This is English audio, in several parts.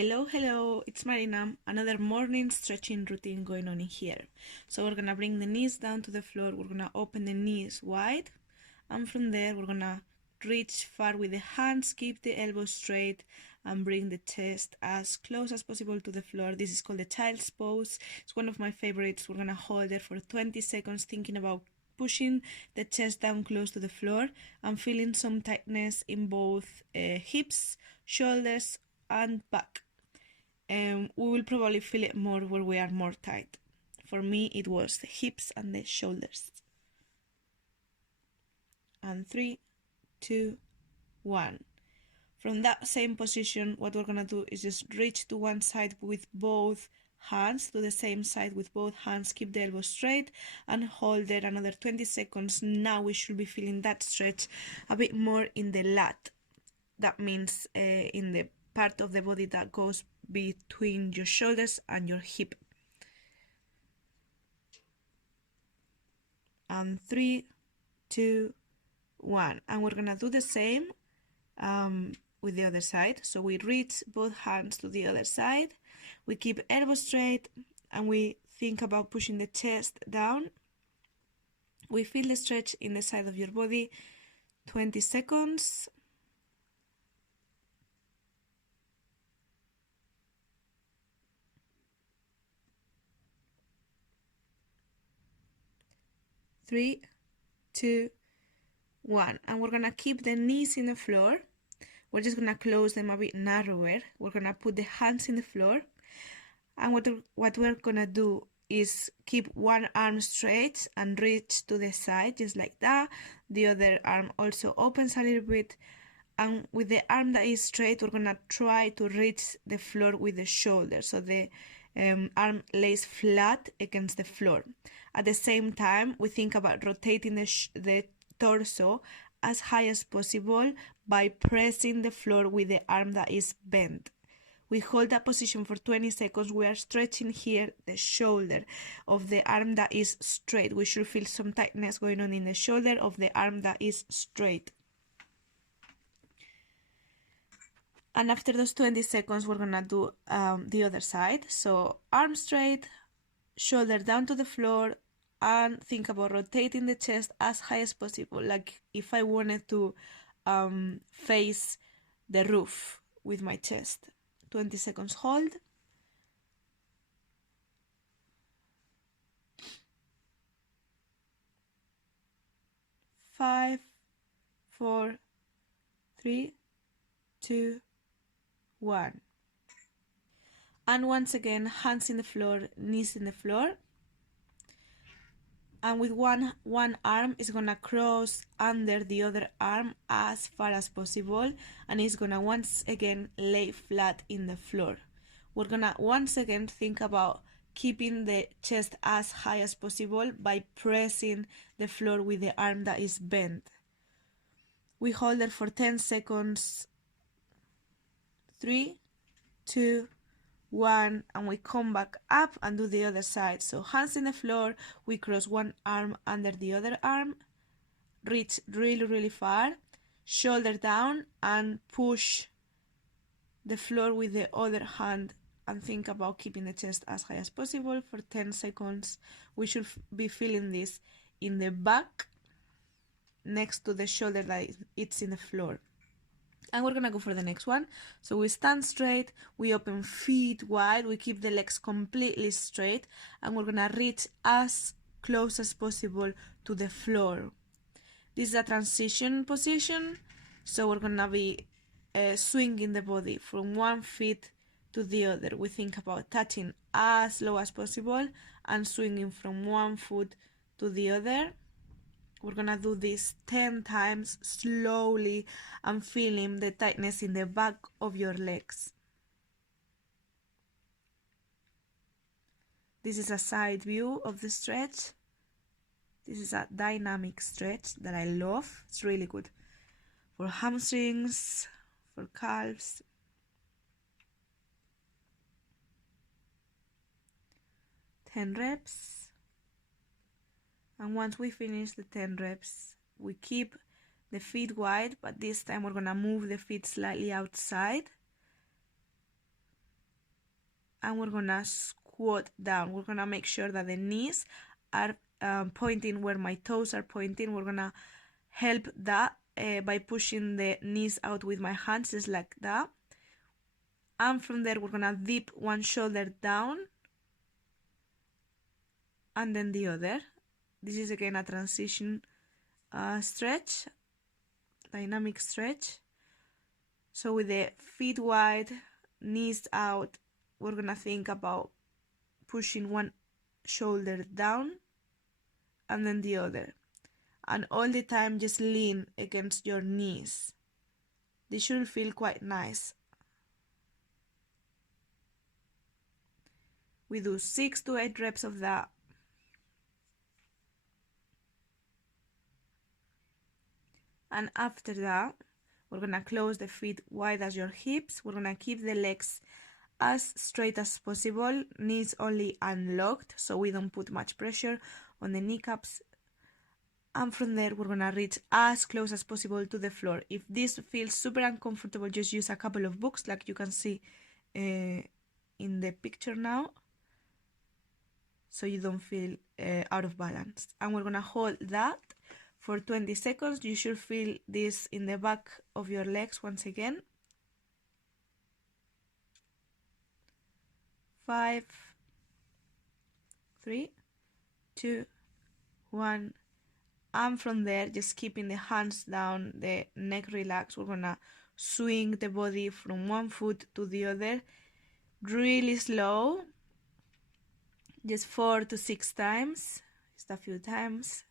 Hello, it's Marina. Another morning stretching routine going on in here. So we're gonna bring the knees down to the floor, we're gonna open the knees wide, and from there we're gonna reach far with the hands, keep the elbows straight, and bring the chest as close as possible to the floor. This is called the child's pose. It's one of my favorites. We're gonna hold it for 20 seconds, thinking about pushing the chest down close to the floor and feeling some tightness in both hips, shoulders, and back. We will probably feel it more where we are more tight. For me, it was the hips and the shoulders. And 3, 2, 1. From that same position, what we're gonna do is just reach to one side with both hands, to the same side with both hands, keep the elbow straight and hold it another 20 seconds. Now we should be feeling that stretch a bit more in the lat. That means in the part of the body that goes between your shoulders and your hip. And 3, 2, 1. And we're gonna do the same with the other side. So we reach both hands to the other side, we keep elbow straight, and we think about pushing the chest down. We feel the stretch in the side of your body. 20 seconds. Three, 2, 1. And we're gonna keep the knees in the floor. We're just gonna close them a bit narrower. We're gonna put the hands in the floor, and what we're gonna do is keep one arm straight and reach to the side, just like that. The other arm also opens a little bit, and with the arm that is straight, we're gonna try to reach the floor with the shoulder, so the arm lays flat against the floor. At the same time, we think about rotating the torso as high as possible by pressing the floor with the arm that is bent. We hold that position for 20 seconds. We are stretching here the shoulder of the arm that is straight. We should feel some tightness going on in the shoulder of the arm that is straight. And after those 20 seconds, we're gonna do the other side. So arm straight, shoulder down to the floor, and think about rotating the chest as high as possible, like if I wanted to face the roof with my chest. 20 seconds hold. Five, 4, 3, 2, 1. And once again, hands in the floor, knees in the floor. And with one arm is gonna cross under the other arm as far as possible, and it's gonna once again lay flat in the floor. We're gonna once again think about keeping the chest as high as possible by pressing the floor with the arm that is bent. We hold it for 10 seconds. 3, 2, 1, and we come back up and do the other side. So hands in the floor, we cross one arm under the other arm, reach really far, shoulder down, and push the floor with the other hand, and think about keeping the chest as high as possible for 10 seconds. We should be feeling this in the back next to the shoulder that it's in the floor. And we're gonna go for the next one. So we stand straight, we open feet wide, we keep the legs completely straight, and we're gonna reach as close as possible to the floor. This is a transition position, so we're gonna be swinging the body from one foot to the other. We think about touching as low as possible and swinging from one foot to the other. We're gonna do this 10 times slowly and feeling the tightness in the back of your legs. This is a side view of the stretch. This is a dynamic stretch that I love. It's really good for hamstrings, for calves. 10 reps. And once we finish the 10 reps, we keep the feet wide, but this time we're gonna move the feet slightly outside. and we're gonna squat down. We're gonna make sure that the knees are pointing where my toes are pointing. We're gonna help that by pushing the knees out with my hands, just like that. And from there we're gonna dip one shoulder down and then the other. This is again a transition stretch, dynamic stretch. So with the feet wide, knees out, we're gonna think about pushing one shoulder down and then the other. And all the time just lean against your knees. This should feel quite nice. We do 6 to 8 reps of that. And after that, we're gonna close the feet wide as your hips. We're gonna keep the legs as straight as possible, knees only unlocked, so we don't put much pressure on the kneecaps. And from there, we're gonna reach as close as possible to the floor. If this feels super uncomfortable, just use a couple of books, like you can see in the picture now, so you don't feel out of balance. And we're gonna hold that for 20 seconds. You should feel this in the back of your legs once again. 5, 3, 2, 1. And from there, just keeping the hands down, the neck relaxed, we're gonna swing the body from one foot to the other really slow, just 4 to 6 times, just a few times.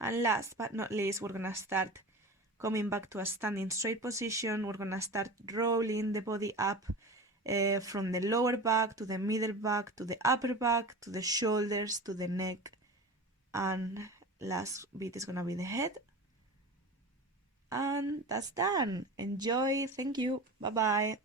And last but not least, we're gonna start coming back to a standing straight position. We're gonna start rolling the body up from the lower back to the middle back to the upper back to the shoulders to the neck, and last bit is gonna be the head. And that's done. Enjoy. Thank you. Bye bye.